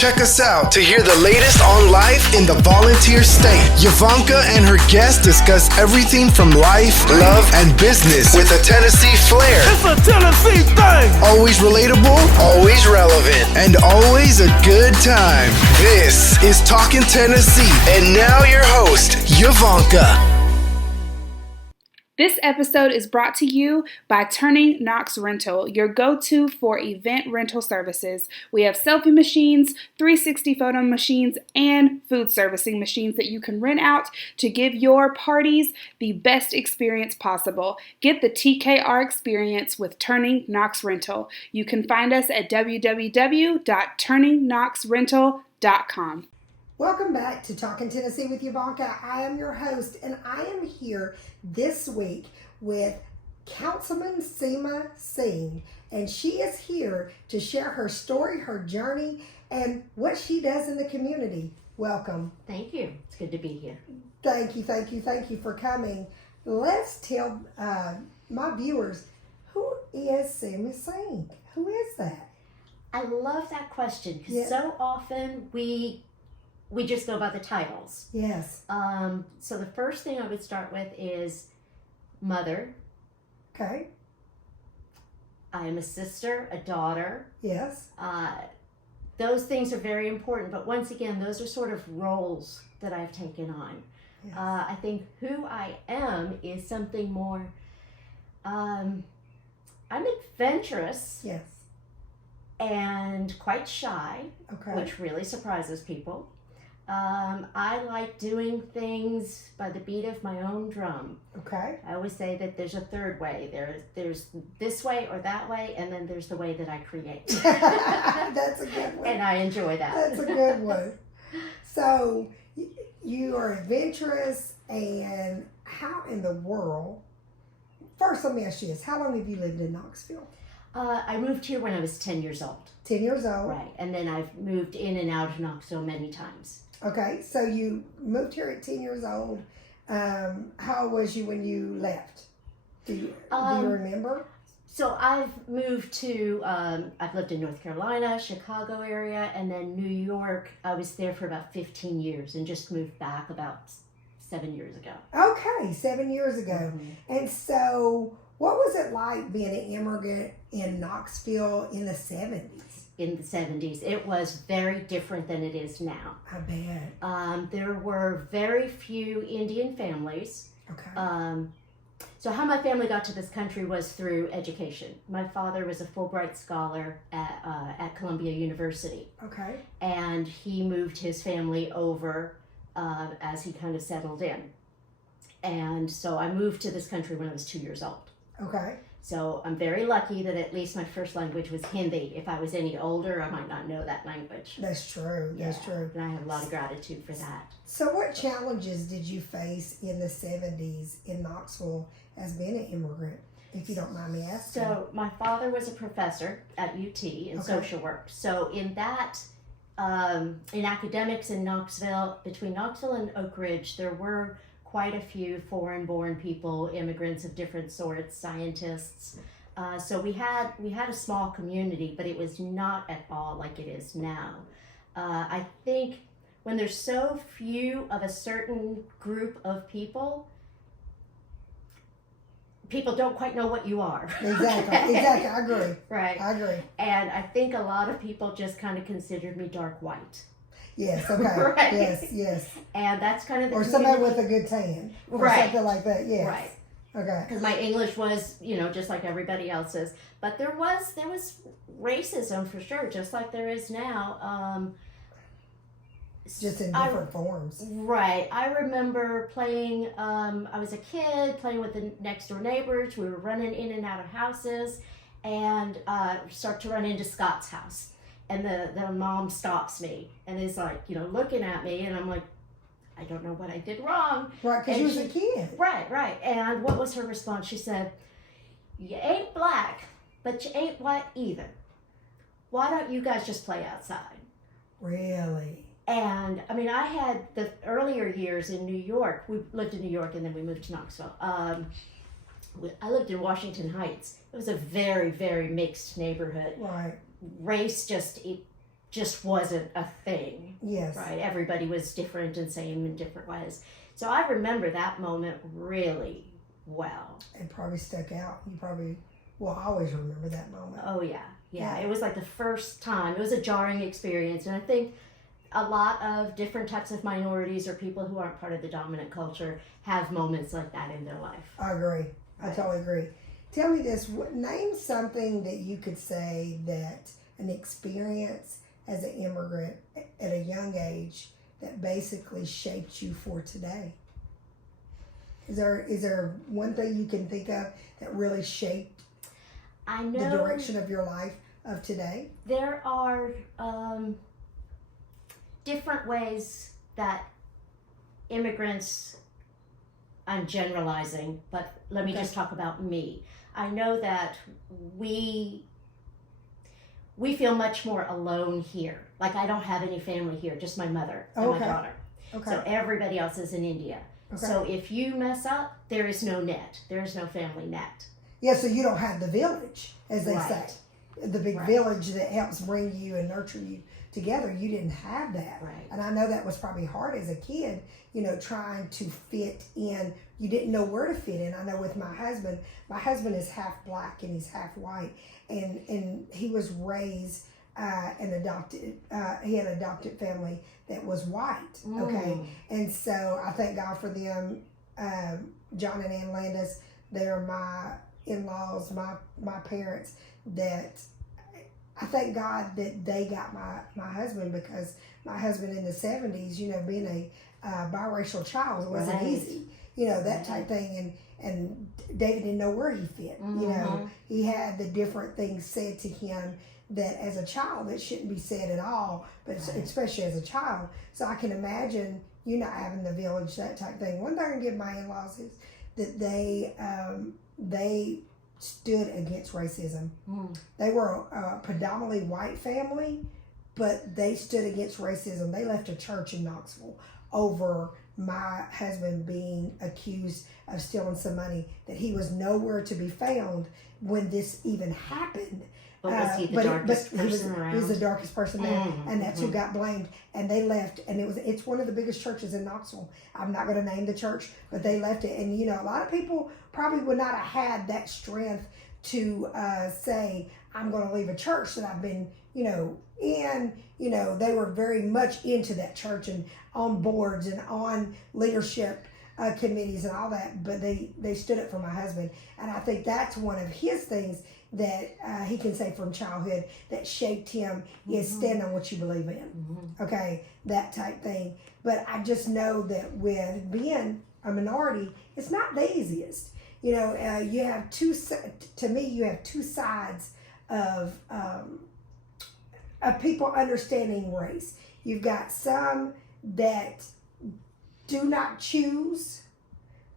Check us out to hear the latest on life in the volunteer state. Yvonnca and her guests discuss everything from life, love, and business with a Tennessee flair. It's a Tennessee thing. Always relatable, always relevant, and always a good time. This is Talkin' Tennessee, and now your host, Yvonnca. This episode is brought to you by Turning Knox Rental, your go-to for event rental services. We have selfie machines, 360 photo machines, and food servicing machines that you can rent out to give your parties the best experience possible. Get the TKR experience with Turning Knox Rental. You can find us at www.turningknoxrental.com. Welcome back to Talkin' Tennessee with Yvonnca. I am your host, and I am here this week with Councilwoman Seema Singh, and she is here to share her story, her journey, and what she does in the community. Welcome. Thank you. It's good to be here. Thank you for coming. Let's tell my viewers, who is Seema Singh? Who is that? I love that question because so often we just go by the titles. Yes. So the first thing I would start with is mother. Okay. I am a sister, a daughter. Yes. Those things are very important, but once again, those are sort of roles that I've taken on. Yes. I think who I am is something more, I'm adventurous. Yes. And quite shy, Okay. which really surprises people. I like doing things by the beat of my own drum. Okay. I always say that there's a third way. There's this way or that way, and then there's the way that I create. That's a good one. And I enjoy that. That's a good one. So you are adventurous, and how in the world? First, let me ask you this: how long have you lived in Knoxville? I moved here when I was 10 years old. 10 years old. Right, and then I've moved in and out of Knoxville many times. Okay, so you moved here at 10 years old. How old was you when you left? Do you remember? So I've moved to, I've lived in North Carolina, Chicago area, and then New York. I was there for about 15 years and just moved back about 7 years ago. Okay, 7 years ago. Mm-hmm. And so what was it like being an immigrant in Knoxville in the 70s? In the 70s. It was very different than it is now. I bet. There were very few Indian families. Okay. So how my family got to this country was through education. My father was a Fulbright scholar at Columbia University. Okay. And he moved his family over as he kind of settled in. And so I moved to this country when I was 2 years old. Okay. So I'm very lucky that at least my first language was Hindi. If I was any older, I might not know that language. That's true. That's true. And I have a lot of gratitude for that. So what challenges did you face in the 70s in Knoxville as being an immigrant, if you don't mind me asking? So my father was a professor at UT in social work. So in that, in academics in Knoxville, between Knoxville and Oak Ridge, there were quite a few foreign-born people, immigrants of different sorts, scientists. So we had a small community, but it was not at all like it is now. I think when there's so few of a certain group of people don't quite know what you are. Exactly. I agree. Right. I agree. And I think a lot of people just kind of considered me dark white. Yes, okay. Right. Yes. And that's kind of the Or somebody with a good tan. Or Right. something like that, yes. Right. Okay. Because my English was, just like everybody else's. But there was racism for sure, just like there is now. Just in different forms. Right. I remember playing, I was a kid, playing with the next door neighbors. We were running in and out of houses and start to run into Scott's house. And the mom stops me and is like, looking at me. And I'm like, I don't know what I did wrong. Right, because you was a kid. Right. And what was her response? She said, you ain't black, but you ain't white either. Why don't you guys just play outside? Really? And I mean, I had the earlier years in New York. We lived in New York and then we moved to Knoxville. I lived in Washington Heights. It was a very, very mixed neighborhood. Right. Race just wasn't a thing. Yes. Right? Everybody was different and same in different ways. So I remember that moment really well. It probably stuck out. You probably will always remember that moment. Oh, yeah. Yeah. It was like the first time. It was a jarring experience. And I think a lot of different types of minorities or people who aren't part of the dominant culture have moments like that in their life. I agree. I totally agree. Tell me this. Name something that you could say that an experience as an immigrant at a young age that basically shaped you for today. Is there one thing you can think of that really shaped I know the direction of your life of today? There are different ways that immigrants, I'm generalizing, but let me just talk about me. I know that we feel much more alone here. Like I don't have any family here, just my mother and my daughter. Okay. So everybody else is in India. Okay. So if you mess up, there is no net. There is no family net. Yeah, so you don't have the village, as they say. The big village that helps bring you and nurture you together. You didn't have that. Right. And I know that was probably hard as a kid, trying to fit in. You didn't know where to fit in. I know with my husband is half black and he's half white. And he was raised and adopted. He had an adopted family that was white. Okay. And so I thank God for them. John and Ann Landes, they're my in-laws, my parents, that I thank God that they got my husband, because my husband in the 70s, being a biracial child wasn't easy, that type thing. And David didn't know where he fit. He had the different things said to him that as a child that shouldn't be said at all, but especially as a child. So I can imagine you not having the village, that type thing. One thing I can give my in-laws is that they stood against racism. They were a predominantly white family, but they stood against racism. They left a church in Knoxville over my husband being accused of stealing some money, that he was nowhere to be found when this even happened. But was he the darkest person around? He was the darkest person there, and that's who got blamed. And they left, and it's one of the biggest churches in Knoxville. I'm not going to name the church, but they left it. And a lot of people probably would not have had that strength to say, I'm going to leave a church that I've been, in. They were very much into that church and on boards and on leadership committees and all that. But they stood up for my husband, and I think that's one of his things that he can say from childhood that shaped him is stand on what you believe in. Okay, that type thing. But I just know that with being a minority, it's not the easiest. You have two sides of people understanding race. You've got some that do not choose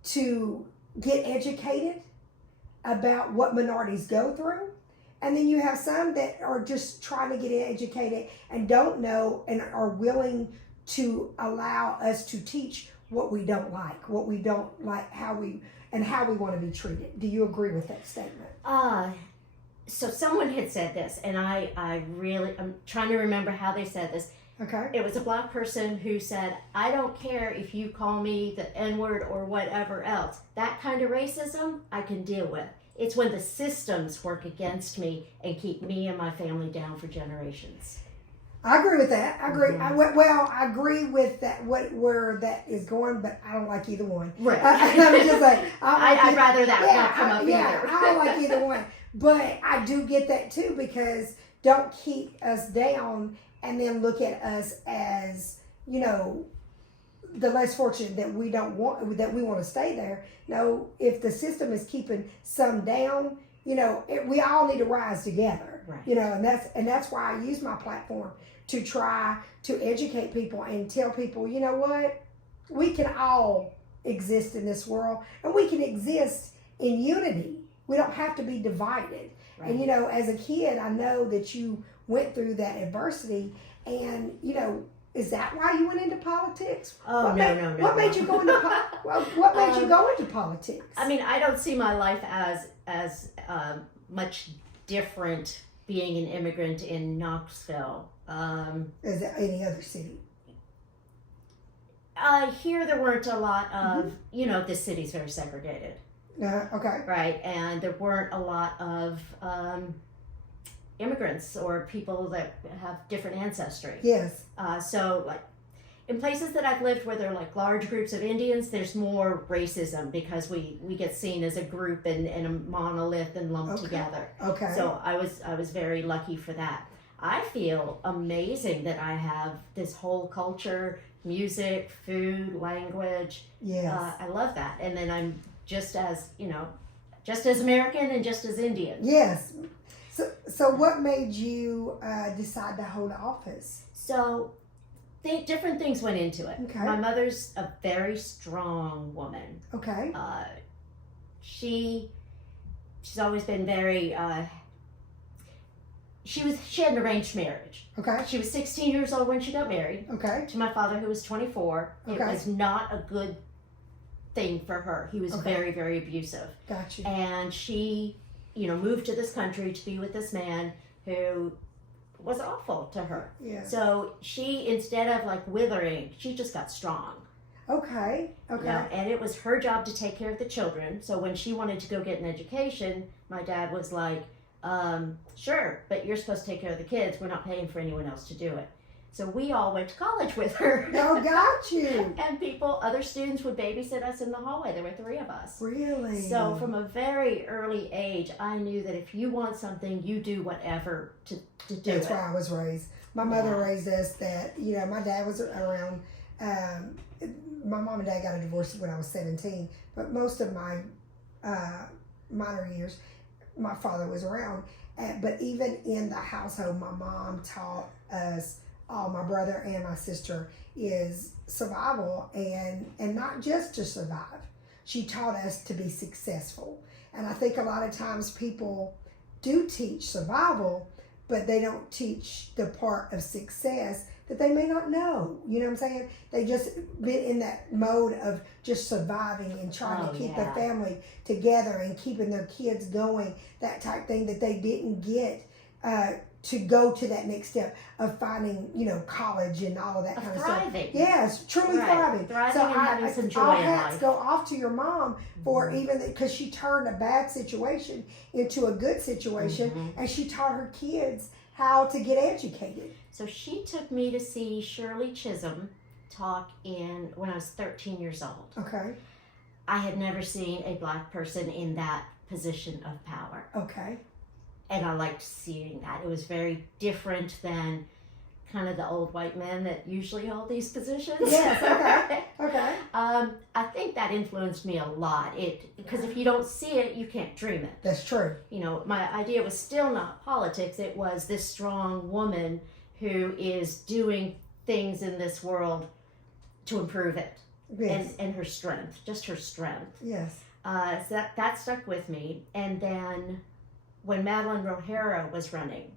to get educated about what minorities go through. And then you have some that are just trying to get educated and don't know and are willing to allow us to teach what we don't like, how we want to be treated. Do you agree with that statement? So someone had said this, and I'm trying to remember how they said this. Okay. It was a black person who said, I don't care if you call me the N-word or whatever else. That kind of racism I can deal with. It's when the systems work against me and keep me and my family down for generations. I agree with that. I agree. I agree with that. Where that is going, but I don't like either one. Right. I'm just like I'd rather that not come up either. I don't like either one, but I do get that too, because don't keep us down and then look at us as the less fortunate, that we want to stay there. No, if the system is keeping some down, we all need to rise together. Right. And that's why I use my platform to try to educate people and tell people, you know what, we can all exist in this world, and we can exist in unity. We don't have to be divided. Right. And as a kid, I know that you went through that adversity, and is that why you went into politics? Oh, no. What made you go into what made you go into politics? I mean, I don't see my life as much different being an immigrant in Knoxville Is it any other city? Here there weren't a lot of, the city's very segregated. Okay. Right, and there weren't a lot of immigrants or people that have different ancestry. Yes. So, like, in places that I've lived where there are like large groups of Indians, there's more racism because we get seen as a group and a monolith and lumped together. Okay. So I was very lucky for that. I feel amazing that I have this whole culture, music, food, language. Yes. I love that. And then I'm just as American and just as Indian. Yes. So what made you decide to hold office? So different things went into it. Okay. My mother's a very strong woman. Okay. She's always been very, she had an arranged marriage. Okay. She was 16 years old when she got married. Okay. To my father, who was 24. It Okay. was not a good thing for her. He was very, very abusive. Gotcha. And she, moved to this country to be with this man who was awful to her. Yeah. So she, instead of like withering, she just got strong. Okay. Okay. And it was her job to take care of the children. So when she wanted to go get an education, my dad was like, sure, but you're supposed to take care of the kids. We're not paying for anyone else to do it. So we all went to college with her. Oh, got you. And other students would babysit us in the hallway. There were 3 of us. Really? So from a very early age, I knew that if you want something, you do whatever to do it. That's why I was raised. My mother raised us that, my dad was around, my mom and dad got a divorce when I was 17, but most of my minor years, my father was around. But even in the household, my mom taught us, all my brother and my sister, is survival and not just to survive. She taught us to be successful. And I think a lot of times people do teach survival, but they don't teach the part of success that they may not know. You know what I'm saying? They just been in that mode of just surviving and trying to keep their family together and keeping their kids going, that type thing, that they didn't get to go to that next step of finding, college and all of that kind of stuff. Yes, truly thriving. Thriving and having some joy in life. Go off to your mom for even because she turned a bad situation into a good situation, and she taught her kids how to get educated. So she took me to see Shirley Chisholm talk when I was 13 years old. Okay. I had never seen a black person in that position of power. Okay. And I liked seeing that. It was very different than kind of the old white men that usually hold these positions. Yes, okay. Okay. I think that influenced me a lot. Because if you don't see it, you can't dream it. That's true. My idea was still not politics. It was this strong woman who is doing things in this world to improve it. Yes. And her strength, just her strength. Yes. So that stuck with me. And then when Madeline O'Hara was running,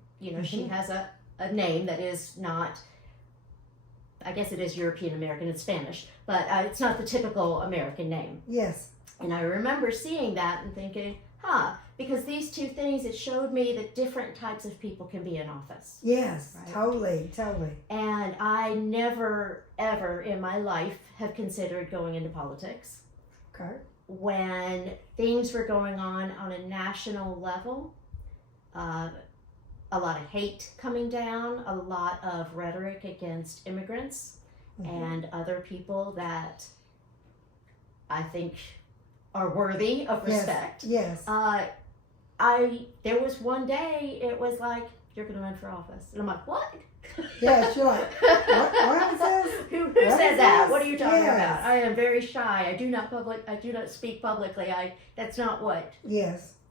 she has a name that is not, I guess it is European American, it's Spanish, but it's not the typical American name. Yes. And I remember seeing that and thinking, because these two things, it showed me that different types of people can be in office. Yes, right? Totally. And I never, ever in my life have considered going into politics. Okay. When things were going on a national level, a lot of hate coming down, a lot of rhetoric against immigrants and other people that I think are worthy of respect. Yes. There was one day it was like, you're going to run for office. And I'm like, what? Yes, you're like, what is this? Who said that? This? What are you talking Yes. about? I am very shy. I do not speak publicly. That's not what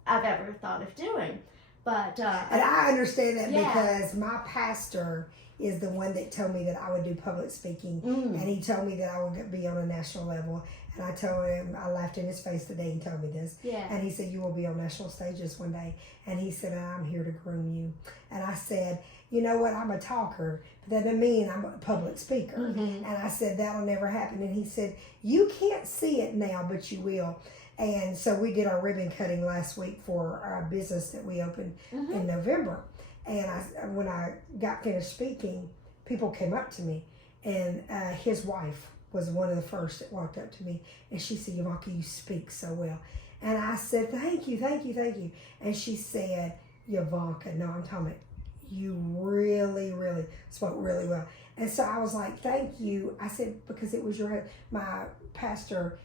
I've ever thought of doing. But and I understand that because my pastor is the one that told me that I would do public speaking, and he told me that I would be on a national level. And I told him, I laughed in his face the day he told me this. Yeah. And he said, you will be on national stages one day. And he said, I'm here to groom you. And I said, you know what, I'm a talker, but that doesn't mean I'm a public speaker. And I said, that'll never happen. And he said, you can't see it now, but you will. And so we did our ribbon cutting last week for our business that we opened in November. And when I got finished speaking, people came up to me, and his wife was one of the first that walked up to me, and she said, Yvonnca, you speak so well. And I said, thank you. And she said, Yvonnca, no, I'm talking about you really, really spoke really well. And so I was like, thank you. I said, because it was my pastor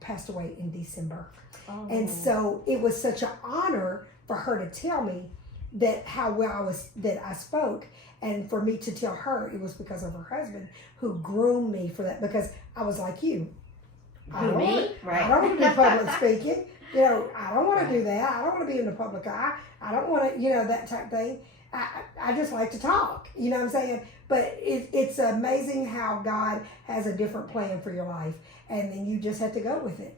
passed away in December. Oh. And so it was such an honor for her to tell me that how well that I spoke, and for me to tell her it was because of her husband who groomed me for that, because I was like you. I don't want to do public speaking. I don't want to do that. I don't want to be in the public eye. I don't want to, that type thing. I just like to talk, you know what I'm saying? But it's amazing how God has a different plan for your life, and then you just have to go with it.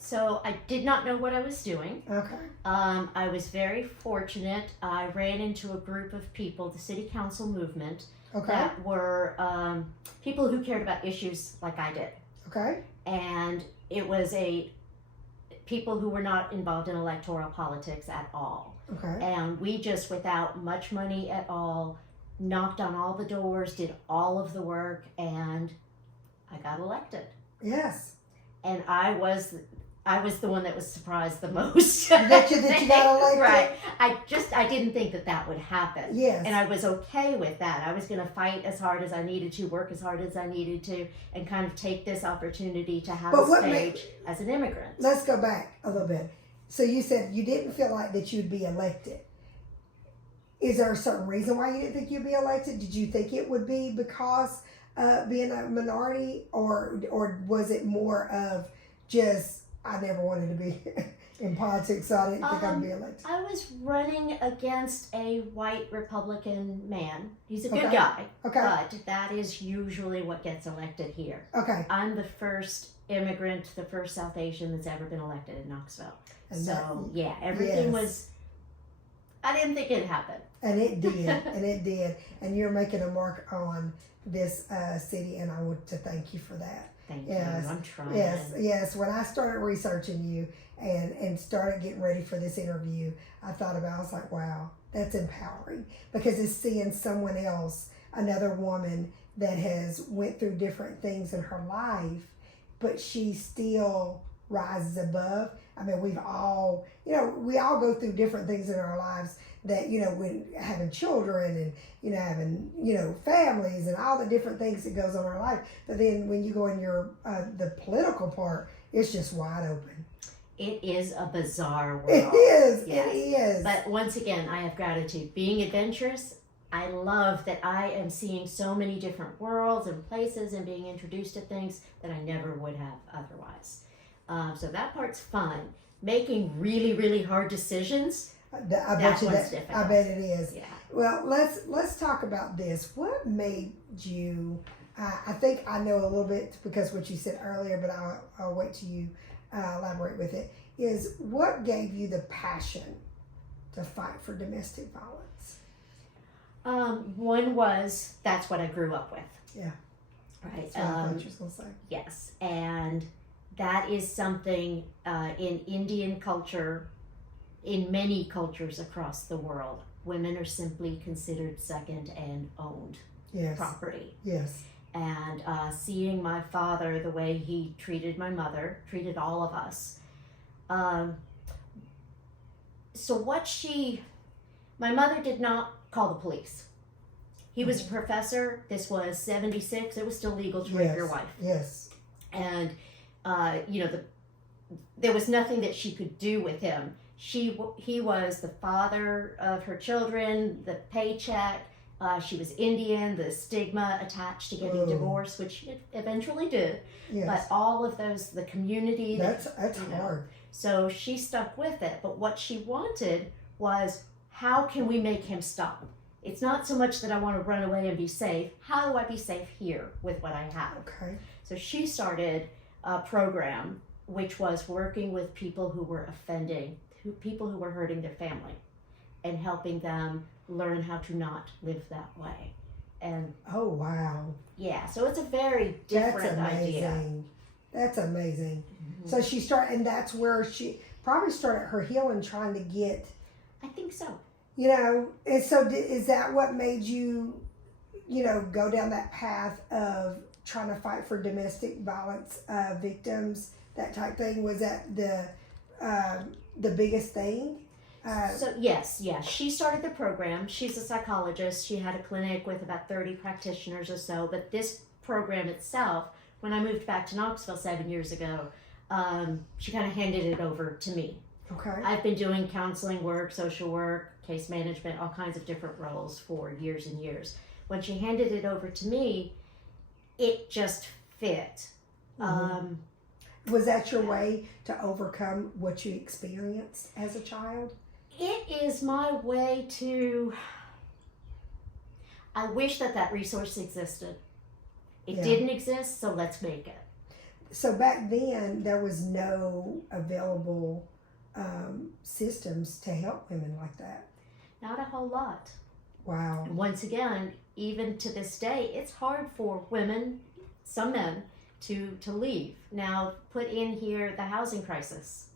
So I did not know what I was doing. Okay. I was very fortunate. I ran into a group of people, the city council movement, that were people who cared about issues like I did. Okay. And it was people who were not involved in electoral politics at all. Okay. And we just, without much money at all, knocked on all the doors, did all of the work, and I got elected. Yes. And I was the one that was surprised the most. that you got elected? Right. I didn't think that would happen. Yes. And I was okay with that. I was going to fight as hard as I needed to, work as hard as I needed to, and kind of take this opportunity to have a stage as an immigrant. Let's go back a little bit. So you said you didn't feel like that you'd be elected. Is there a certain reason why you didn't think you'd be elected? Did you think it would be because being a minority, or was it more of just I never wanted to be in politics, so I didn't think I'd be elected? I was running against a white Republican man. He's a good guy, but that is usually what gets elected here. Okay. I'm the first immigrant, the first South Asian that's ever been elected in Knoxville. And everything was, I didn't think it'd happen. And it did, and you're making a mark on this city, and I want to thank you for that. Thank you. I'm trying. Yes. When I started researching you and started getting ready for this interview, I was like, wow, that's empowering, because it's seeing someone else, another woman that has went through different things in her life, but she still rises above. I mean, we all go through different things in our lives that, when having children and, having, families and all the different things that goes on in our life. But then when you go in the political part, it's just wide open. It is a bizarre world. It is. Yes. It is. But once again, I have gratitude. Being adventurous, I love that I am seeing so many different worlds and places and being introduced to things that I never would have otherwise. So that part's fun. Making really, really hard decisions, I bet it is. Yeah. Well, let's talk about this. What made you? I think I know a little bit because what you said earlier, but I'll wait till you elaborate with it. Is what gave you the passion to fight for domestic violence? One was that's what I grew up with. Yeah. Right. That's what I thought you were going to say. Yes, and that is something in Indian culture, in many cultures across the world, women are simply considered second and owned property. Yes. And seeing my father, the way he treated my mother, treated all of us. My mother did not call the police. He was a professor. This was 1976. It was still legal to rape your wife. Yes. And there was nothing that she could do with him. He was the father of her children, the paycheck. She was Indian, the stigma attached to getting divorced, which it eventually did. Yes. But all of those, the community. That's hard. So she stuck with it. But what she wanted was, how can we make him stop? It's not so much that I want to run away and be safe. How do I be safe here with what I have? Okay. So she started a program which was working with people who were offending, people who were hurting their family, and helping them learn how to not live that way. And oh, wow. Yeah, so it's a very different idea. That's amazing. Mm-hmm. So she started, and that's where she probably started her healing, trying to get. I think so. And so is that what made you, go down that path of trying to fight for domestic violence victims, that type thing? Was that the biggest thing? So yes, she started the program. She's a psychologist. She had a clinic with about 30 practitioners or so. But this program itself, when I moved back to Knoxville 7 years ago, she kind of handed it over to me. Okay. I've been doing counseling work, social work, case management, all kinds of different roles for years and years. When she handed it over to me, it just fit. Mm-hmm. Was that your way to overcome what you experienced as a child? It is my way to... I wish that resource existed. It didn't exist, so let's make it. So back then, there was no available systems to help women like that. Not a whole lot. Wow. And once again, even to this day, it's hard for women, some men, to leave. Now, put in here the housing crisis.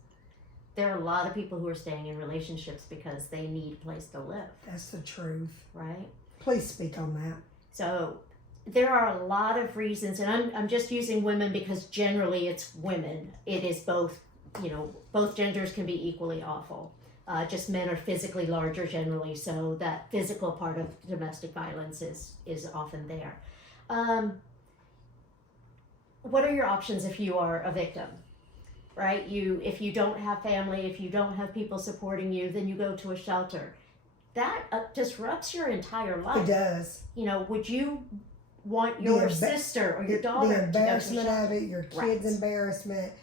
There are a lot of people who are staying in relationships because they need a place to live. That's the truth. Right? Please speak on that. So there are a lot of reasons, and I'm just using women because generally it's women. It is both, both genders can be equally awful. Just men are physically larger generally, so that physical part of domestic violence is often there. What are your options if you are a victim? Right? If you don't have family, if you don't have people supporting you, then you go to a shelter. That disrupts your entire life. It does. Would you want your sister or your daughter the embarrassment to go to of it, your kids' embarrassment,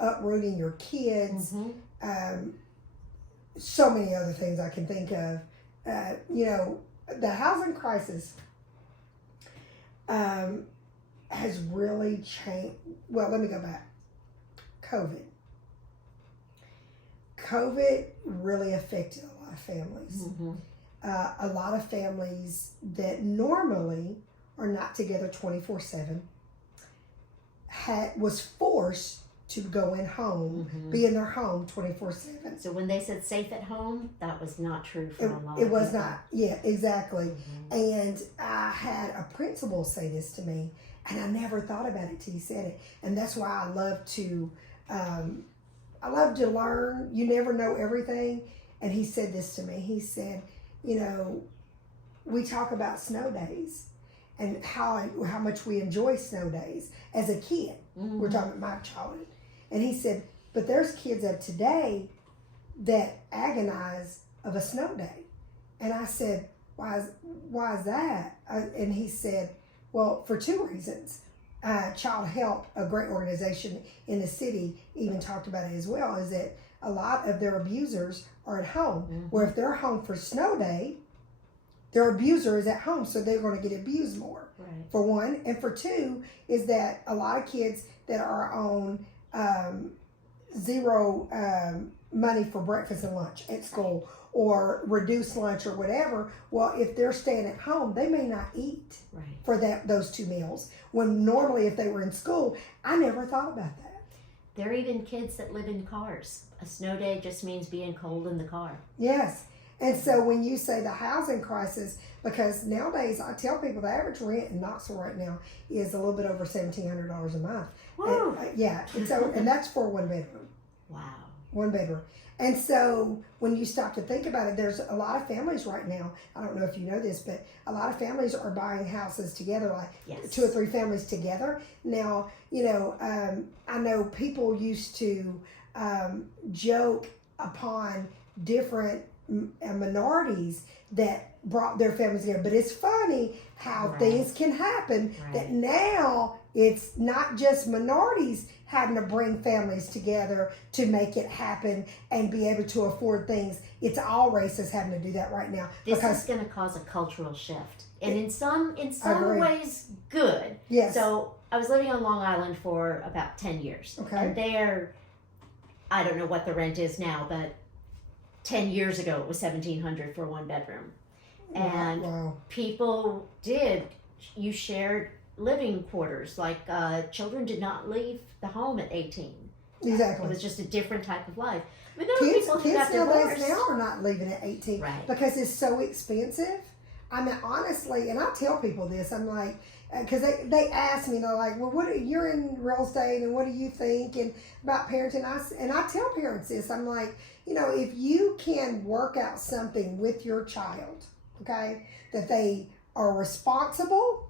uprooting your kids, so many other things I can think of. The housing crisis has really changed. Well, let me go back. COVID really affected a lot of families. A lot of families that normally are not together 24/7 was forced to go in home, be in their home 24/7. So when they said safe at home, that was not true for a lot of people. It was not. Yeah, exactly. And I had a principal say this to me, and I never thought about it till he said it. And that's why I love to learn. You never know everything. And he said this to me. He said, we talk about snow days and how much we enjoy snow days as a kid. We're talking about my childhood. And he said, but there's kids of today that agonize of a snow day. And I said, why is that? And he said, well, for two reasons. Child Help, a great organization in the city, even talked about it as well, is that a lot of their abusers are at home. Where if they're home for snow day, their abuser is at home, so they're going to get abused more, for one. And for two, is that a lot of kids that are on zero money for breakfast and lunch at school, or reduced lunch or whatever, well, if they're staying at home, they may not eat for those 2 meals. When normally if they were in school, I never thought about that. There are even kids that live in cars. A snow day just means being cold in the car. Yes. And so when you say the housing crisis, because nowadays I tell people the average rent in Knoxville right now is a little bit over $1,700 a month. And, and that's for a 1-bedroom. Wow. 1 bedroom. And so when you stop to think about it, there's a lot of families right now, I don't know if you know this, but a lot of families are buying houses together, like 2 or 3 families together. Now, I know people used to joke upon different minorities that brought their families together, but it's funny how things can happen that now it's not just minorities having to bring families together to make it happen and be able to afford things. It's all races having to do that right now. This is going to cause a cultural shift, and in some ways, good. Yes. So I was living on Long Island for about 10 years, and there, I don't know what the rent is now, but 10 years ago it was $1,700 for a 1-bedroom, and people you shared living quarters, like children did not leave the home at 18. Exactly. It was just a different type of life. I mean, there were people who got Kids nowadays divorced. now are not leaving at 18 Right. because it's so expensive. I mean, honestly, and I tell people this, I'm like, because they ask me, they're like, well, you're in real estate and what do you think and about parenting? And I tell parents this, I'm like, if you can work out something with your child, okay, that they are responsible,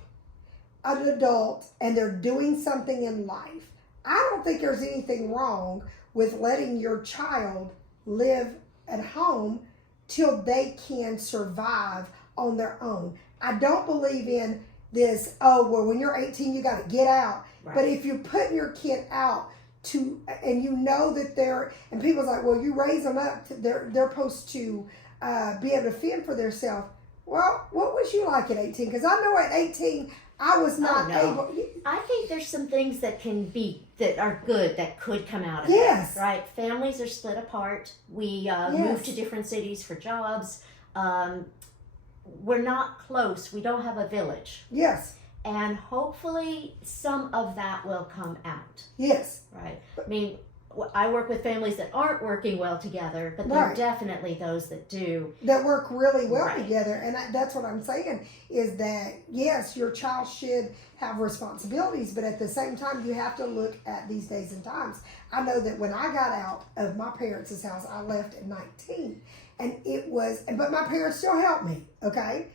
an adult, and they're doing something in life, I don't think there's anything wrong with letting your child live at home till they can survive on their own. I don't believe in this, when you're 18, you got to get out. Right. But if you're putting your kid out and you know that and people's like, well, you raise them up, they're supposed to be able to fend for themselves. Well, what was you like at 18? Because I know at 18, I was not able. I think there's some things that are good that could come out of Yes. it, right? Families are split apart. We move to different cities for jobs. We're not close. We don't have a village. Yes. And hopefully some of that will come out, Yes. right? I mean, I work with families that aren't working well together, but there are definitely those that do. That work really well Right. together. And that's what I'm saying is that, yes, your child should have responsibilities, but at the same time, you have to look at these days and times. I know that when I got out of my parents' house, I left at 19. But my parents still helped me, okay?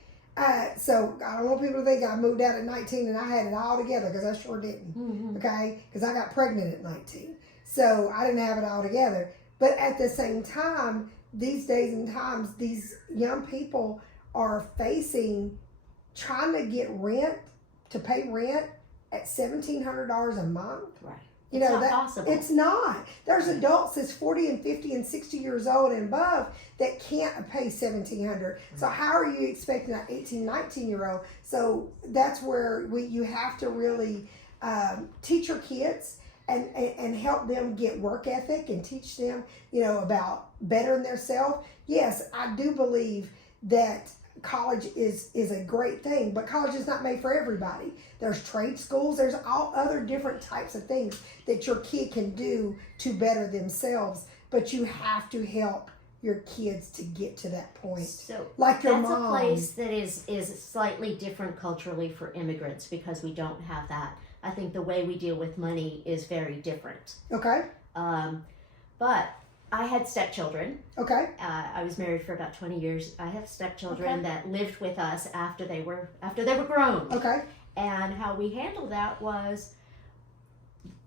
So I don't want people to think I moved out at 19 and I had it all together, because I sure didn't, Mm-hmm. okay? Because I got pregnant at 19. So I didn't have it all together. But at the same time, these days and times, these young people are trying to get to pay rent at $1,700 a month. Right. It's not possible. It's not. There's adults that's 40 and 50 and 60 years old and above that can't pay $1,700. So how are you expecting an 18, 19-year-old? So that's where you have to really teach your kids and help them get work ethic and teach them, about bettering themselves. Yes, I do believe that college is a great thing, but college is not made for everybody. There's trade schools, there's all other different types of things that your kid can do to better themselves, but you have to help your kids to get to that point. So like your that's mom. a place that is slightly different culturally for immigrants, because we don't have that. I think the way we deal with money is very different. Okay. But I had stepchildren. Okay. I was married for about 20 years. I have stepchildren Okay. that lived with us after they were grown. Okay. And how we handled that was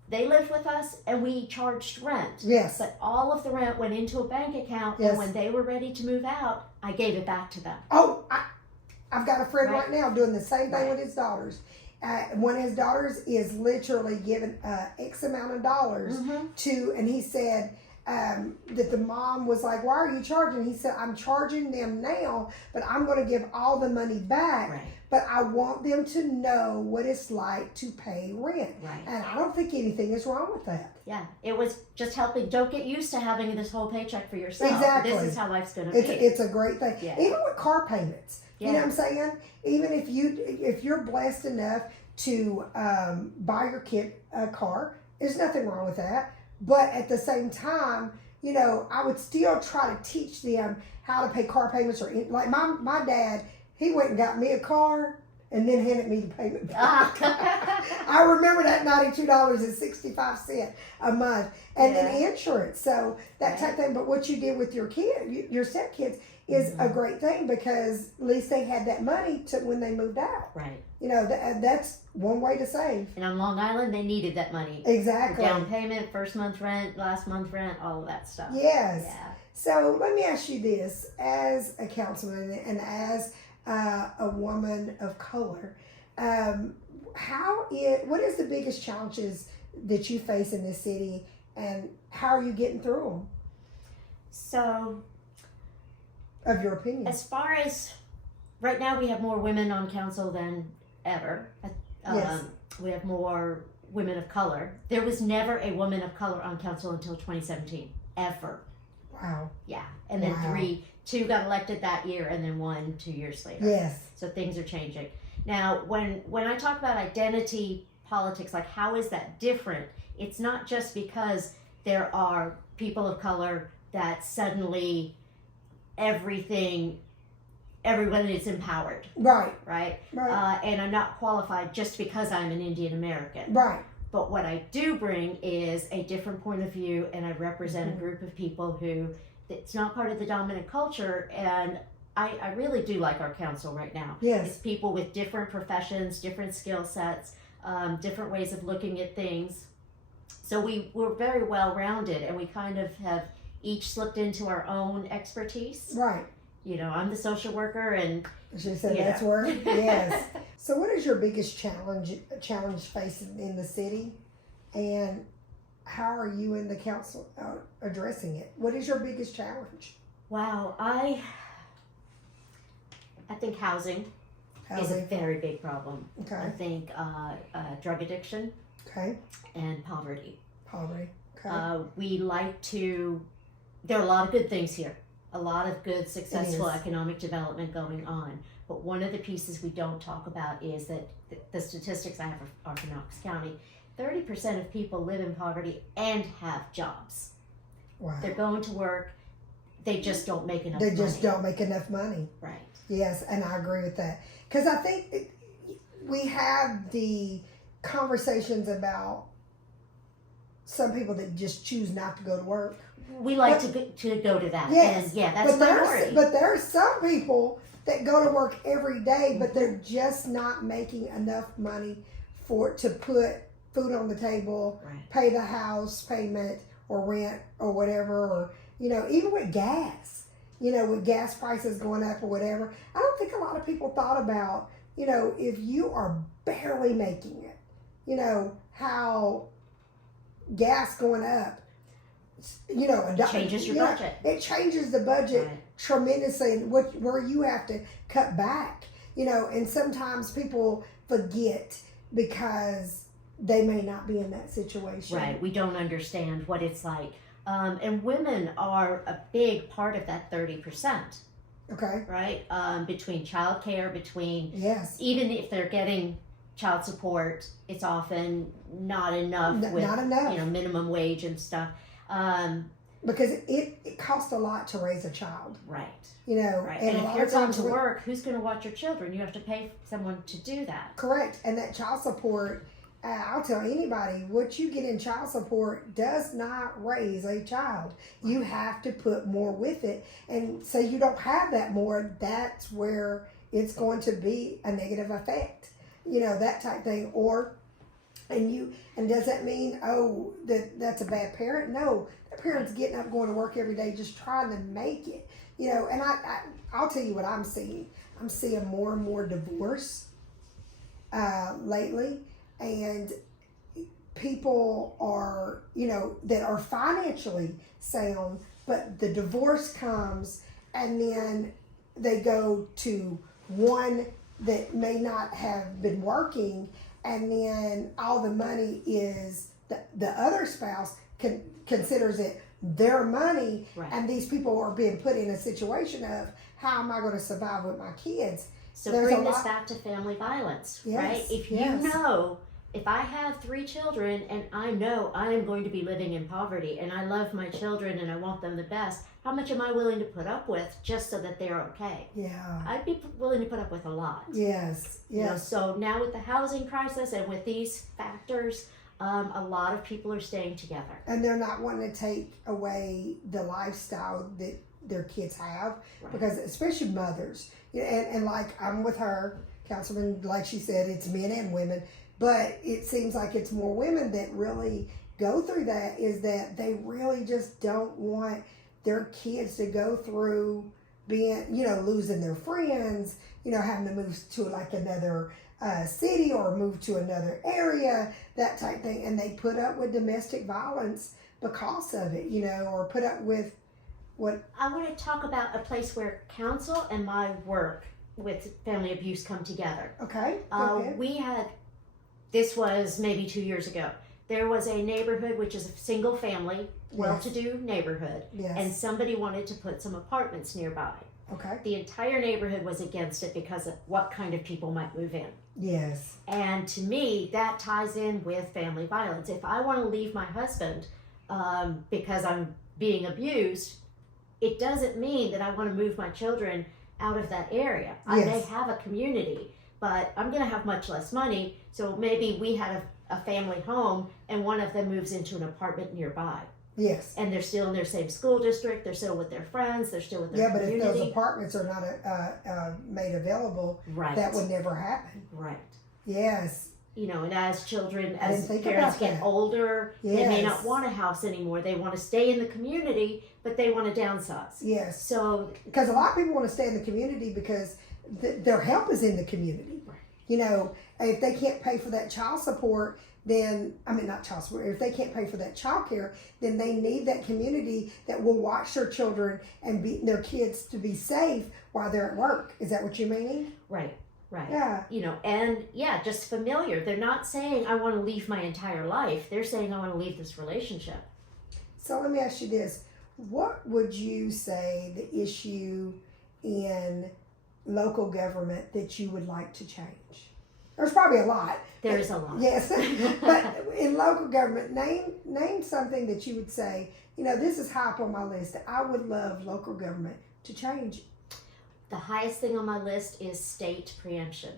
they lived with us and we charged rent. Yes. But all of the rent went into a bank account, Yes. and when they were ready to move out, I gave it back to them. Oh, I've got a friend Right. right now doing the same thing Right. with his daughters. One of his daughters is literally given X amount of dollars to, and he said that the mom was like, why are you charging? He said, I'm charging them now, but I'm going to give all the money back. Right. But I want them to know what it's like to pay rent. Right. And I don't think anything is wrong with that. Yeah, it was just helping. Don't get used to having this whole paycheck for yourself. Exactly. This is how life's going to be. It's a great thing. Yeah. Even with car payments. Yeah. You know what I'm saying? Even if you're blessed enough to buy your kid a car, there's nothing wrong with that. But at the same time, I would still try to teach them how to pay car payments. Like my dad, he went and got me a car and then handed me the payment back. I remember that $92.65 a month. And then insurance. So that type of thing. But what you did with your your stepkids, is a great thing, because at least they had that money to when they moved out. Right. That's one way to save. And on Long Island, they needed that money. Exactly. Down payment, first month rent, last month rent, all of that stuff. Yes. Yeah. So let me ask you this: as a councilman and as a woman of color, what is the biggest challenges that you face in this city, and how are you getting through them? So, of your opinion, as far as right now, we have more women on council than ever. Yes. We have more women of color. There was never a woman of color on council until 2017, ever. Wow. Yeah, and then Wow. two got elected that year, and then one 2 years later. Yes. So things are changing. Now, when I talk about identity politics, like how is that different? It's not just because there are people of color that suddenly everyone is empowered, Right. right? Right. And I'm not qualified just because I'm an Indian American. Right. But what I do bring is a different point of view, and I represent a group of people who, it's not part of the dominant culture, and I really do like our council right now. Yes. It's people with different professions, different skill sets, different ways of looking at things. So we're very well rounded, and we kind of have each slipped into our own expertise. Right. You know, I'm the social worker, and She said Yeah. that's work. Yes. So, what is your biggest challenge facing in the city, and how are you in the council addressing it? What is your biggest challenge? wow, I think housing is a very big problem. Okay. I think drug addiction Okay. and poverty. Poverty. Okay. There are a lot of good things here, a lot of good, successful is. economic development going on. But one of the pieces we don't talk about is that the statistics I have are for Knox County. 30% of people live in poverty and have jobs. Wow. They're going to work, they just don't make enough They money. just don't make enough money. Right. Yes, and I agree with that. Because I think we have the conversations about some people that just choose not to go to work. We like to go to that. Yes. And yeah, that's but my there's, worry. but there are some people that go to work every day, but they're just not making enough money to put food on the table, Right. pay the house payment or rent or whatever, or, even with gas, with gas prices going up or whatever. I don't think a lot of people thought about, if you are barely making it, how gas going up, Changes your budget. It changes the budget Right. tremendously, and where you have to cut back, and sometimes people forget because they may not be in that situation. Right, we don't understand what it's like. And women are a big part of that 30%, Okay. right? Between childcare, between, Yes. even if they're getting child support, it's often not enough with, Not enough. minimum wage and stuff. Because it costs a lot to raise a child, Right, and right. And a if lot you're of going times to work, who's going to watch your children? You have to pay someone to do that. correct, and that child support, I'll tell anybody, what you get in child support does not raise a child. You have to put more with it, and so you don't have that more, that's where it's going to be a negative effect, that type thing. And does that mean, that's a bad parent? No, the parent's getting up, going to work every day, just trying to make it, and I'll tell you what I'm seeing. I'm seeing more and more divorce lately, and people are, that are financially sound, but the divorce comes and then they go to one that may not have been working, and then all the money is the other spouse considers it their money. Right. And these people are being put in a situation of, how am I going to survive with my kids? So There's bring a this lot- back to family violence, Yes, right? If yes. if I have 3 children and I know I'm going to be living in poverty and I love my children and I want them the best, how much am I willing to put up with just so that they're okay? Yeah. I'd be willing to put up with a lot. Yes. Yes. So now with the housing crisis and with these factors, a lot of people are staying together. And they're not wanting to take away the lifestyle that their kids have, Right. because especially mothers, and like I'm with her, Councilman, like she said, it's men and women, but it seems like it's more women that really go through that, is that they really just don't want their kids to go through being, losing their friends, having to move to like another city or move to another area, that type thing. And they put up with domestic violence because of it, or put up with what. I want to talk about a place where council and my work with family abuse come together. Okay. This was maybe 2 years ago. There was a neighborhood which is a single family, well-to-do neighborhood, Yes. and somebody wanted to put some apartments nearby. Okay. The entire neighborhood was against it because of what kind of people might move in. Yes. And to me, that ties in with family violence. If I want to leave my husband, because I'm being abused, it doesn't mean that I want to move my children out of that area. I may have a community, but I'm going to have much less money. So maybe we had a family home and one of them moves into an apartment nearby. Yes. And they're still in their same school district. They're still with their friends. They're still with their community. But if those apartments are not made available, that would never happen. Right. Yes. You know, and as children, as parents get older, they may not want a house anymore. They want to stay in the community, but they want to downsize. Yes. So, because a lot of people want to stay in the community because their help is in the community. Right. You know, if they can't pay for that child support, then, I mean, not child support, if they can't pay for that child care, then they need that community that will watch their children and their kids to be safe while they're at work. Is that what you mean? Right. Right. Yeah. You know, and just familiar. They're not saying I want to leave my entire life. They're saying I want to leave this relationship. So let me ask you this. What would you say the issue in local government that you would like to change? There's probably a lot. There's a lot. Yes. But in local government, name something that you would say, you know, this is high up on my list that I would love local government to change. The highest thing on my list is state preemption.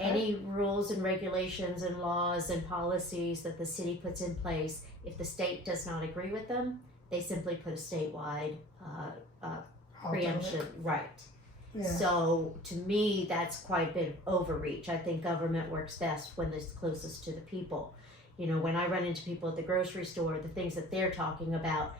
Any rules and regulations and laws and policies that the city puts in place, if the state does not agree with them, they simply put a statewide preemption. Right. Yeah. So to me, that's quite a bit of overreach. I think government works best when it's closest to the people. You know, when I run into people at the grocery store, the things that they're talking about,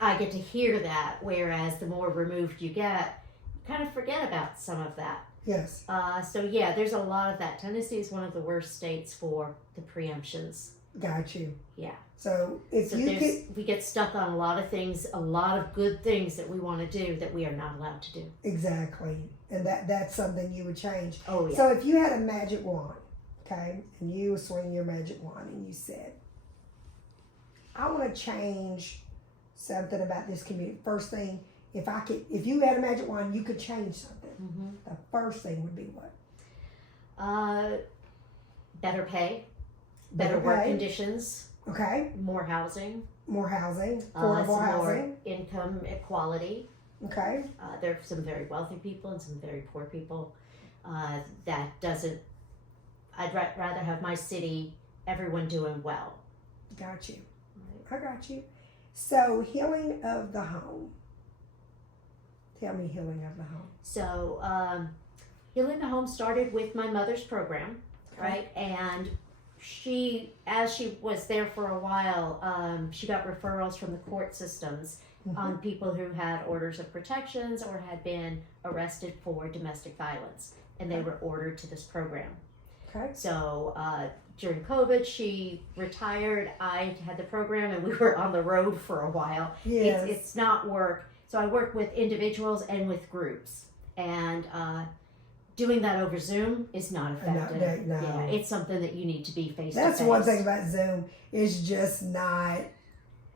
I get to hear that, whereas the more removed you get, you kind of forget about some of that. Yes. So yeah, there's a lot of that. Tennessee is one of the worst states for the preemptions. Got you. Yeah. So we get stuck on a lot of things, a lot of good things that we want to do that we are not allowed to do. Exactly. And that's something you would change. Oh yeah. So if you had a magic wand, okay, and you swing your magic wand and you said, I want to change something about this community. First thing, if you had a magic wand, you could change something. Mm-hmm. The first thing would be what? Better pay, better work conditions. Okay. More housing. Affordable housing. More income equality. Okay. There are some very wealthy people and some very poor people. I'd rather have my city, everyone doing well. Got you. Right. I got you. So, healing of the home. Tell me healing of the home. So, healing the home started with my mother's program, right? And as she was there for a while, she got referrals from the court systems on people who had orders of protections or had been arrested for domestic violence, and they were ordered to this program. Okay. So, during COVID, she retired. I had the program, and we were on the road for a while. Yes. It's not work. So I work with individuals and with groups, and doing that over Zoom is not effective. No. Yeah, it's something that you need to be face to face. That's one thing about Zoom. It's just not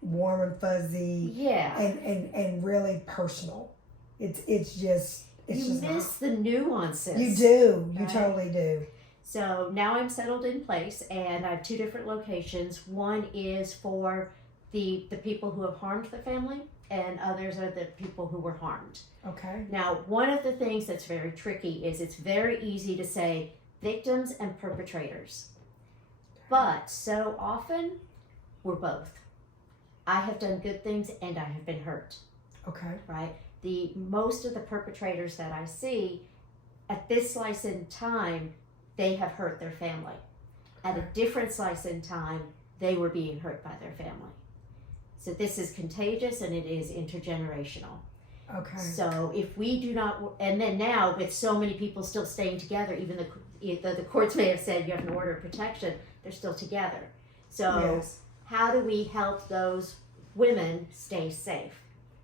warm and fuzzy. Yeah. And really personal. It's just miss the nuances. You do. You right? totally do. So now I'm settled in place, and I have 2 different locations. One is for the people who have harmed the family, and others are the people who were harmed. Okay. Now, one of the things that's very tricky is it's very easy to say victims and perpetrators. But so often, we're both. I have done good things and I have been hurt. Okay. Right? Most of the perpetrators that I see, at this slice in time, they have hurt their family. At a different slice in time, they were being hurt by their family. So this is contagious and it is intergenerational. Okay. So if we do not, and then now with so many people still staying together, even though the courts may have said you have an order of protection, they're still together. So how do we help those women stay safe,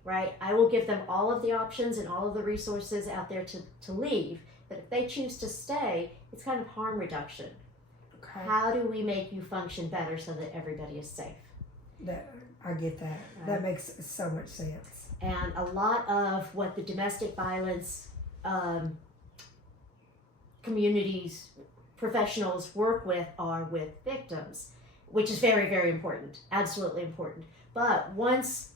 right? I will give them all of the options and all of the resources out there to leave, but if they choose to stay, it's kind of harm reduction. Okay. How do we make you function better so that everybody is safe? I get that. Right. That makes so much sense. And a lot of what the domestic violence communities, professionals work with are with victims. which is very, very important, absolutely important. But once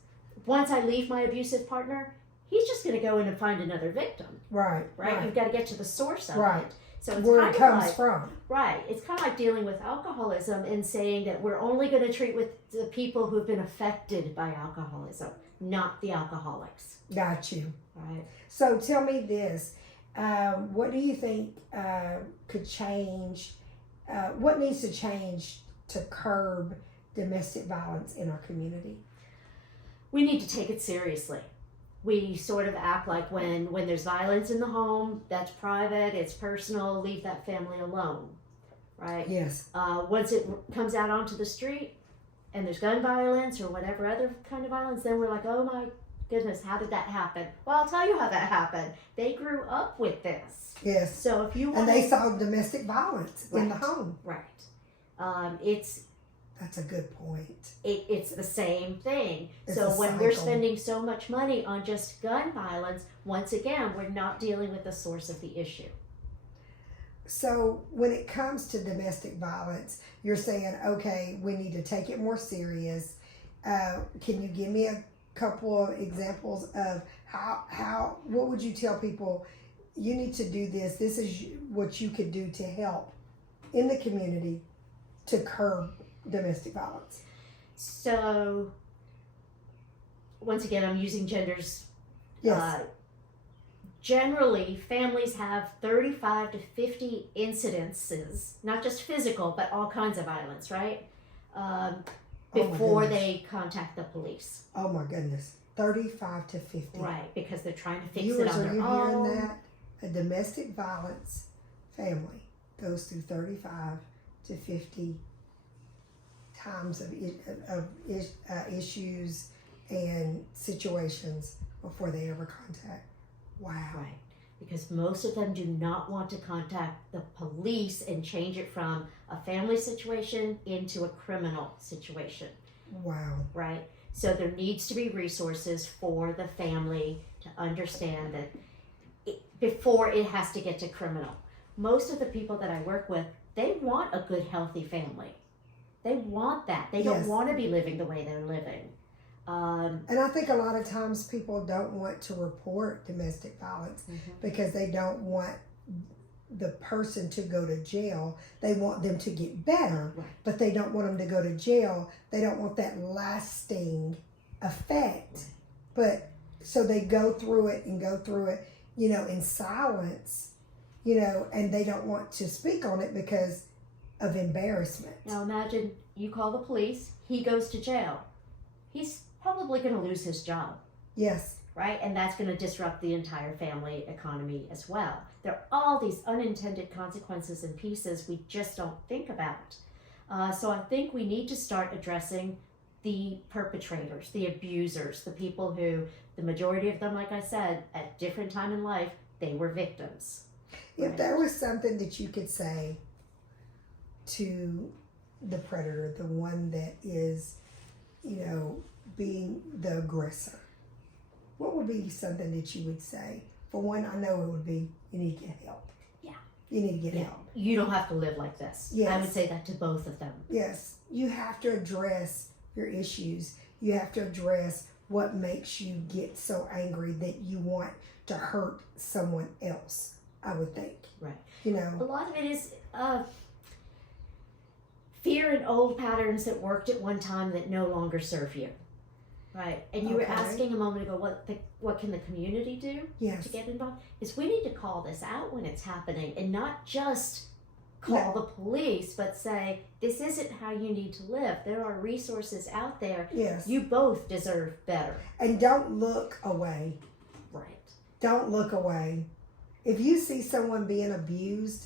I leave my abusive partner, he's just going to go in and find another victim. Right. You've got to get to the source of Right. it. So it's Where kind it of comes like, from. right. It's kind of like dealing with alcoholism and saying that we're only going to treat with the people who've been affected by alcoholism, not the alcoholics. Got you. Right. So tell me this. What do you think could change? What needs to change to curb domestic violence in our community? We need to take it seriously. We sort of act like when there's violence in the home, that's private, it's personal, leave that family alone, right? Yes. Once it comes out onto the street and there's gun violence or whatever other kind of violence, then we're like, oh my goodness, how did that happen? Well, I'll tell you how that happened. They grew up with this. Yes. So if you want and they saw domestic violence in the Right. home. Right. That's a good point. It's the same thing. It's So a when we're cycle. spending so much money on just gun violence, once again, we're not dealing with the source of the issue. So when it comes to domestic violence, you're saying, okay, we need to take it more serious. Can you give me a couple of examples of what would you tell people? You need to do this. This is what you could do to help in the community to curb domestic violence. So once again, I'm using genders. Yes. Generally, families have 35 to 50 incidences, not just physical, but all kinds of violence, right? Before goodness. they contact the police. Oh my goodness. 35 to 50. Right, because they're trying to fix Viewers, it on are their you own. hearing that? A domestic violence family goes through 35 to 50 times of issues and situations before they ever contact. Wow. Right, because most of them do not want to contact the police and change it from a family situation into a criminal situation. Wow. Right? So there needs to be resources for the family to understand that before it has to get to criminal. Most of the people that I work with, they want a good, healthy family. They want that. They don't Yes. want to be living the way they're living. And I think a lot of times people don't want to report domestic violence because they don't want the person to go to jail. They want them to get better, Right. but they don't want them to go to jail. They don't want that lasting effect. But so they go through it, in silence, and they don't want to speak on it because of embarrassment. Now imagine you call the police, he goes to jail. He's probably going to lose his job. Yes. Right? And that's going to disrupt the entire family economy as well. There are all these unintended consequences and pieces we just don't think about. So I think we need to start addressing the perpetrators, the abusers, the people who, the majority of them, like I said, at different time in life, they were victims. If Right. there was something that you could say to the predator, the one that is, being the aggressor, what would be something that you would say? For one, I know it would be, you need to get help. Yeah. You need to get Yeah. help. You don't have to live like this. Yes. I would say that to both of them. Yes. You have to address your issues. You have to address what makes you get so angry that you want to hurt someone else, I would think. Right. A A lot of it is fear and old patterns that worked at one time that no longer serve you. Right. And you were Okay. asking a moment ago what can the community do Yes. to get involved? Is we need to call this out when it's happening and not just call the police, but say, this isn't how you need to live. There are resources out there. Yes. You both deserve better. And don't look away. Right. Don't look away. If you see someone being abused,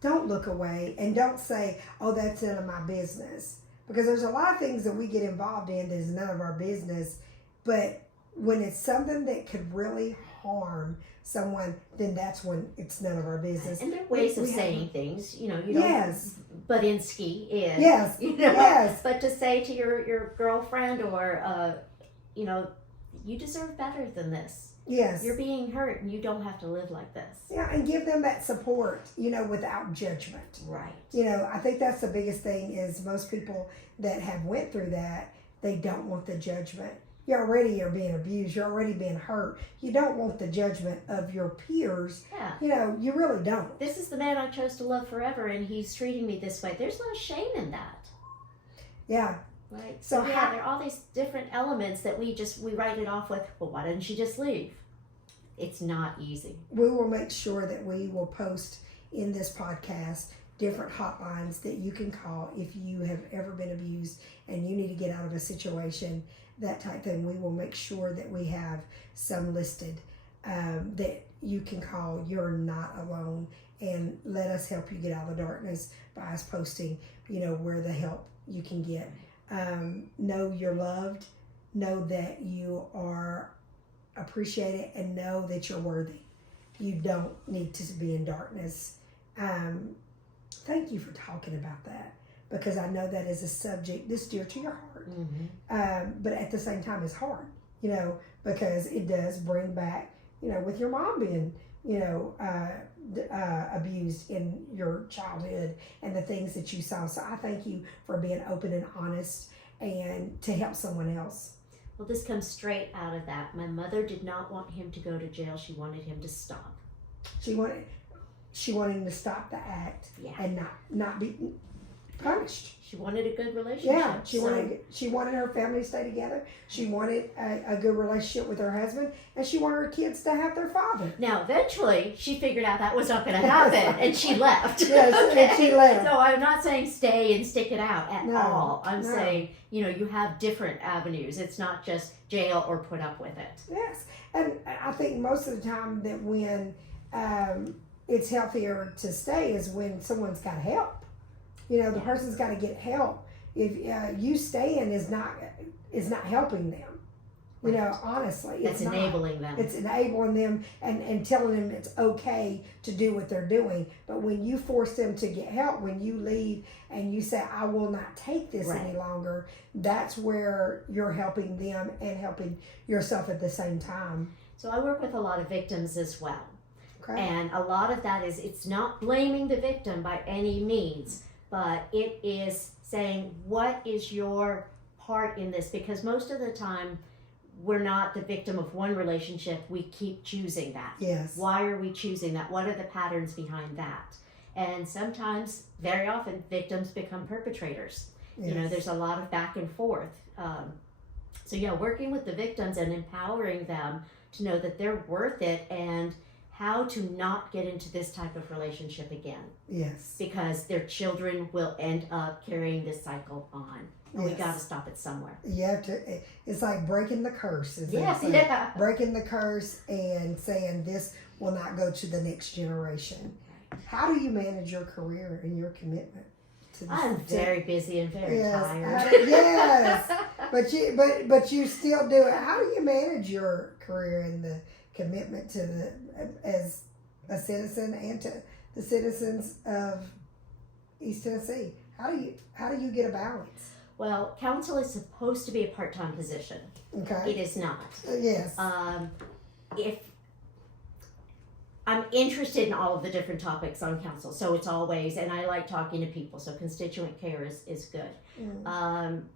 don't look away and don't say, oh, that's none of my business. Because there's a lot of things that we get involved in that is none of our business. But when it's something that could really harm someone, then that's when it's none of our business. And there are ways of We have- saying things, you don't. Yes. Badinsky is. Yes. Yes. But to say to your girlfriend or, you deserve better than this. Yes. You're being hurt and you don't have to live like this. Yeah, and give them that support, without judgment. Right. I think that's the biggest thing is most people that have went through that, they don't want the judgment. You already are being abused. You're already being hurt. You don't want the judgment of your peers. Yeah. You really don't. This is the man I chose to love forever, and he's treating me this way. There's no shame in that. Yeah. Right. So there are all these different elements that we write it off with, well, why didn't she just leave? It's not easy. We will make sure that we will post in this podcast different hotlines that you can call if you have ever been abused and you need to get out of a situation, that type thing. We will make sure that we have some listed that you can call. You're not alone, and let us help you get out of the darkness by us posting, where the help you can get. Know you're loved, know that you are appreciated, and know that you're worthy. You don't need to be in darkness. Thank you for talking about that, because I know that is a subject that's dear to your heart. Mm-hmm. But at the same time, it's hard, because it does bring back, with your mom being, abused in your childhood and the things that you saw. So I thank you for being open and honest and to help someone else. Well, this comes straight out of that. My mother did not want him to go to jail. She wanted him to stop. She wanted him to stop the act and not be punished. She wanted a good relationship. Yeah, she wanted her family to stay together. She wanted a good relationship with her husband, and she wanted her kids to have their father. Now, eventually, she figured out that was not going to happen, and she left. Yes, and she left. So I'm not saying stay and stick it out at No, all. I'm no. saying, you have different avenues. It's not just jail or put up with it. Yes, and I think most of the time that when it's healthier to stay is when someone's got help. The person's got to get help. If you staying is not helping them. Honestly, That's enabling them. It's enabling them and telling them it's okay to do what they're doing. But when you force them to get help, when you leave and you say, I will not take this any longer, that's where you're helping them and helping yourself at the same time. So I work with a lot of victims as well. Okay. And a lot of that is, it's not blaming the victim by any means, but it is saying, what is your part in this? Because most of the time, we're not the victim of one relationship. We keep choosing that. Yes. Why are we choosing that? What are the patterns behind that? And sometimes, very often, victims become perpetrators. Yes. There's a lot of back and forth. Working with the victims and empowering them to know that they're worth it and how to not get into this type of relationship again. Yes. Because their children will end up carrying this cycle on. And we got to stop it somewhere. You have to. It's like breaking the curse. Yeah. Breaking the curse and saying this will not go to the next generation. How do you manage your career and your commitment to this? I'm very busy and very tired. Yes, but you still do it. How do you manage your career and the commitment to as a citizen and to the citizens of East Tennessee? How do you get a balance? Well, council is supposed to be a part-time position. Okay. It is not. Yes. If I'm interested in all of the different topics on council, so it's always, and I like talking to people, so constituent care is good.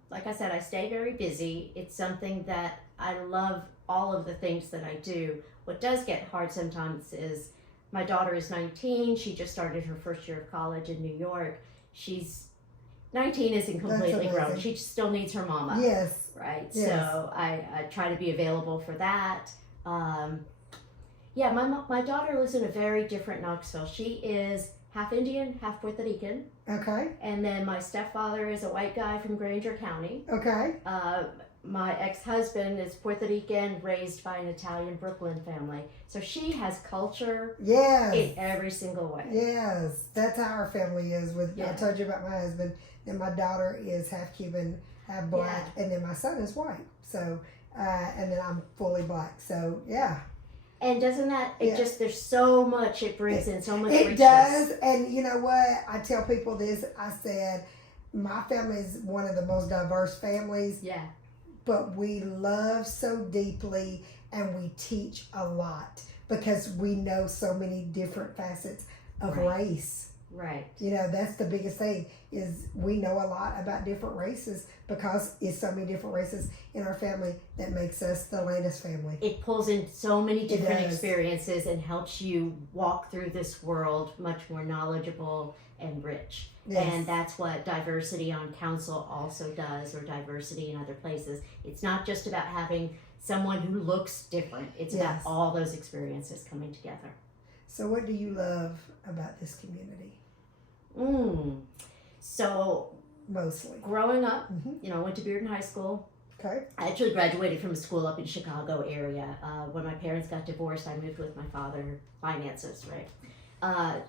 Like I said, I stay very busy. It's something that I love all of the things that I do. What does get hard sometimes is my daughter is 19. She just started her first year of college in New York. 19 isn't completely grown. She still needs her mama. Yes. Right? Yes. So I try to be available for that. My daughter lives in a very different Knoxville. She is half Indian, half Puerto Rican. Okay. And then my stepfather is a white guy from Granger County. Okay. My ex-husband is Puerto Rican, raised by an Italian Brooklyn family. So she has culture in every single way. Yes. That's how our family is. I told you about my husband. And my daughter is half Cuban, half black, and then my son is white. So, and then I'm fully black. So, yeah. And doesn't that, there's so much it brings in, so much richness. It does. And you know what? I tell people this. I said, my family is one of the most diverse families. Yeah. But we love so deeply and we teach a lot because we know so many different facets of race. Right. You know, that's the biggest thing is we know a lot about different races because it's so many different races in our family that makes us the Landes family. It pulls in so many different experiences and helps you walk through this world much more knowledgeable and rich. Yes. And that's what diversity on council also does, or diversity in other places. It's not just about having someone who looks different. It's about all those experiences coming together. So what do you love about this community? So mostly growing up, you know, I went to Bearden High School. Okay. I actually graduated from a school up in Chicago area. When my parents got divorced, I moved with my father. Finances, right?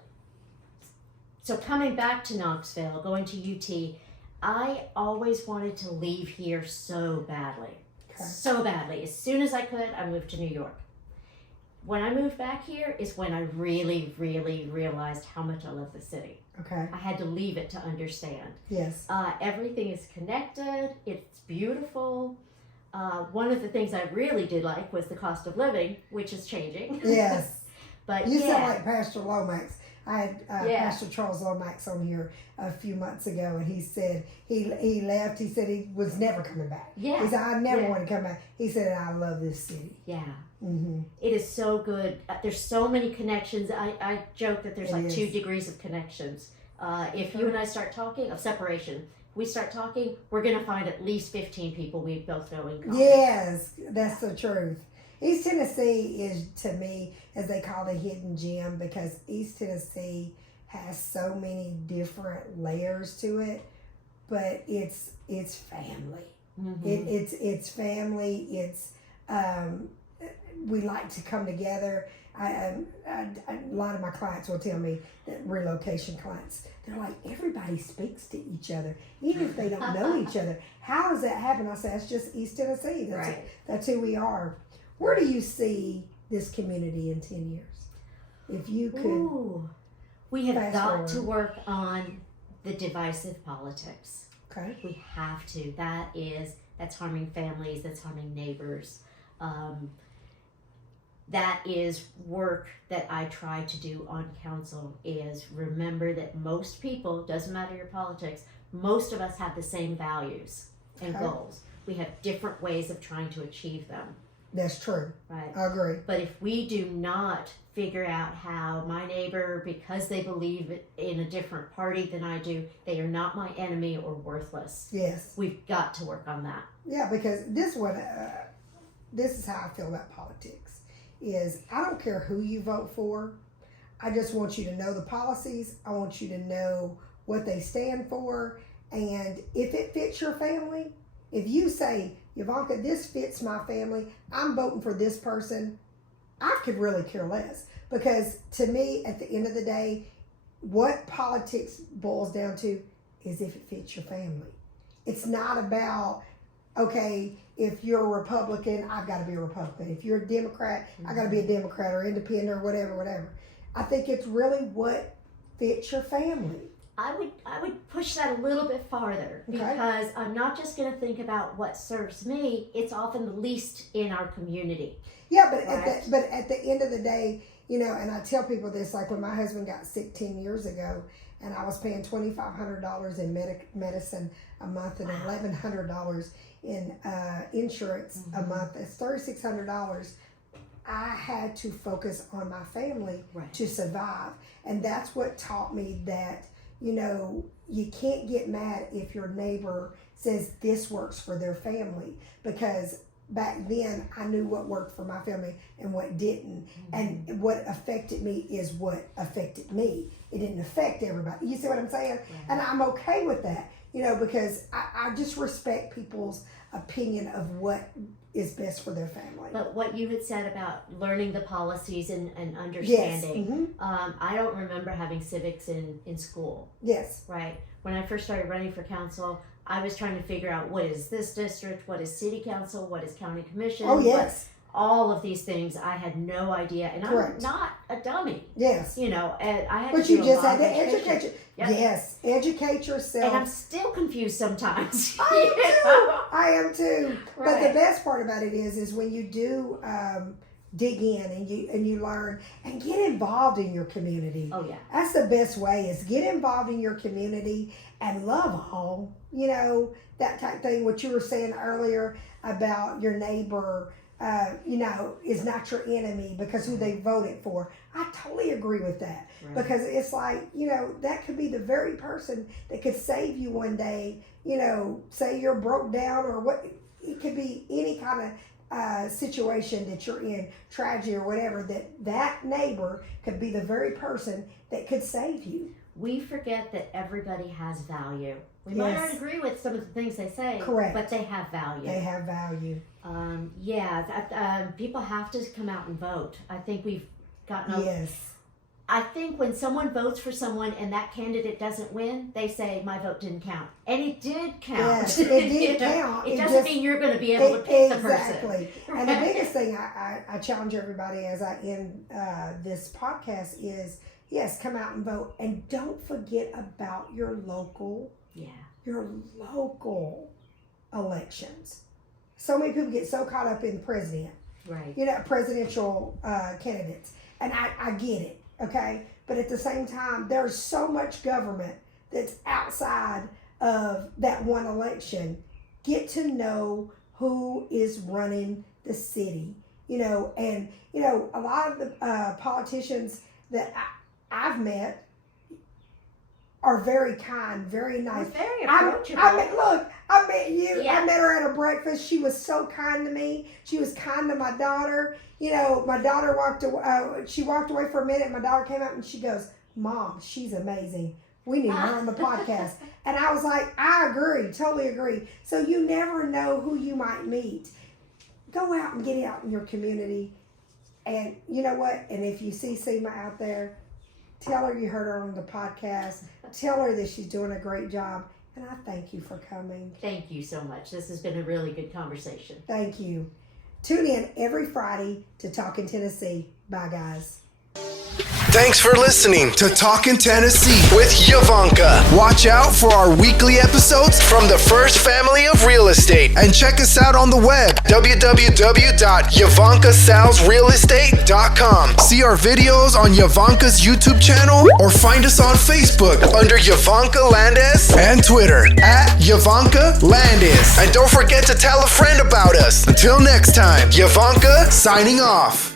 So coming back to Knoxville, going to UT, I always wanted to leave here so badly. So badly. As soon as I could, I moved to New York. When I moved back here is when I really, really realized how much I love the city. Okay. I had to leave it to understand. Yes. Everything is connected. It's beautiful. One of the things I really did like was the cost of living, which is changing. Yes. But you sound like Pastor Lomax. I had Pastor Charles Lomax on here a few months ago, and he said he left. He said he was never coming back. Yeah. He said, I never want to come back. He said, I love this city. Yeah. Mm-hmm. It is so good. There's so many connections. I joke that there's like 2 degrees of connections. If you and I start talking, of separation, we start talking, we're going to find at least 15 people we both know in common. Yes, that's the truth. East Tennessee is, to me, as they call the hidden gem, because East Tennessee has so many different layers to it, but it's family. Mm-hmm. It's family. It's we like to come together. A lot of my clients will tell me that relocation clients, they're like, everybody speaks to each other, even if they don't know each other. How does that happen? I say, that's just East Tennessee. That's who we are. Where do you see this community in 10 years? If you could. We have got to work on the divisive politics. Okay. We have to. That's harming families, that's harming neighbors. That is work that I try to do on council, is remember that most people, doesn't matter your politics, most of us have the same values and goals. We have different ways of trying to achieve them. That's true. Right. I agree. But if we do not figure out how my neighbor, because they believe in a different party than I do, they are not my enemy or worthless. Yes. We've got to work on that. Yeah, because this is how I feel about politics, is I don't care who you vote for. I just want you to know the policies. I want you to know what they stand for. And if it fits your family, if you say, Yvonnca, this fits my family, I'm voting for this person, I could really care less. Because to me, at the end of the day, what politics boils down to is if it fits your family. It's not about, okay, if you're a Republican, I've got to be a Republican. If you're a Democrat, I got to be a Democrat or independent or whatever. I think it's really what fits your family. I would push that a little bit farther, because I'm not just going to think about what serves me. It's often the least in our community. Yeah, but at the end of the day, you know, and I tell people this, like when my husband got sick 10 years ago, and I was paying $2,500 in medicine a month and $1,100 in insurance a month. It's $3,600. I had to focus on my family to survive, and that's what taught me that, you know, you can't get mad if your neighbor says this works for their family, because back then I knew what worked for my family and what didn't. Mm-hmm. And what affected me is what affected me. It didn't affect everybody. You see what I'm saying? Mm-hmm. And I'm okay with that, you know, because I just respect people's opinion of what is best for their family. But what you had said about learning the policies and understanding, I don't remember having civics in school. Yes. Right? When I first started running for council, I was trying to figure out, what is this district, what is city council, what is county commission. Oh, yes. all of these things I had no idea, and Correct. I'm not a dummy. Yes. You know, and I had But to you do a just lot had of to education. educate you. Yep. Yes, educate yourself. And I'm still confused sometimes. I am too. But the Right. best part about it is when you do dig in and you learn and get involved in your community. Oh yeah. That's the best way, is get involved in your community and love all, you know, that type thing. What you were saying earlier about your neighbor, you know, is not your enemy because who they voted for. I totally agree with that. Right. Because it's like, you know, that could be the very person that could save you one day, you know, say you're broke down or what, it could be any kind of situation that you're in, tragedy or whatever, that neighbor could be the very person that could save you. We forget that everybody has value. We might not agree with some of the things they say, Correct. but they have value. They have value. People have to come out and vote. I think we've gotten Yes. I think when someone votes for someone and that candidate doesn't win, they say my vote didn't count, and it did count. Yes, it did You know, count. It It doesn't just- mean you're going to be able to pick the person. Exactly. And the biggest thing I challenge everybody as I end this podcast is, yes, come out and vote. And don't forget about your local elections. So many people get so caught up in president, Right. you know, presidential candidates. And I get it, okay? But at the same time, there's so much government that's outside of that one election. Get to know who is running the city, you know, and, you know, a lot of the politicians that I've met are very kind, very nice. Very approachable. I met you. Yeah. I met her at a breakfast. She was so kind to me. She was kind to my daughter. You know, my daughter walked away. She walked away for a minute. My daughter came out and she goes, "Mom, she's amazing. We need her on the podcast." And I was like, I agree, totally agree. So you never know who you might meet. Go out and get out in your community. And you know what? And if you see Seema out there, tell her you heard her on the podcast. Tell her that she's doing a great job. And I thank you for coming. Thank you so much. This has been a really good conversation. Thank you. Tune in every Friday to Talkin' Tennessee. Bye, guys. Thanks for listening to Talkin' Tennessee with Yvonnca. Watch out for our weekly episodes from the First Family of Real Estate and check us out on the web, www.yvoncasalesrealestate.com. See our videos on Yvonca's YouTube channel or find us on Facebook under Yvonnca Landes and Twitter at Yvonnca Landes. And don't forget to tell a friend about us. Until next time, Yvonnca signing off.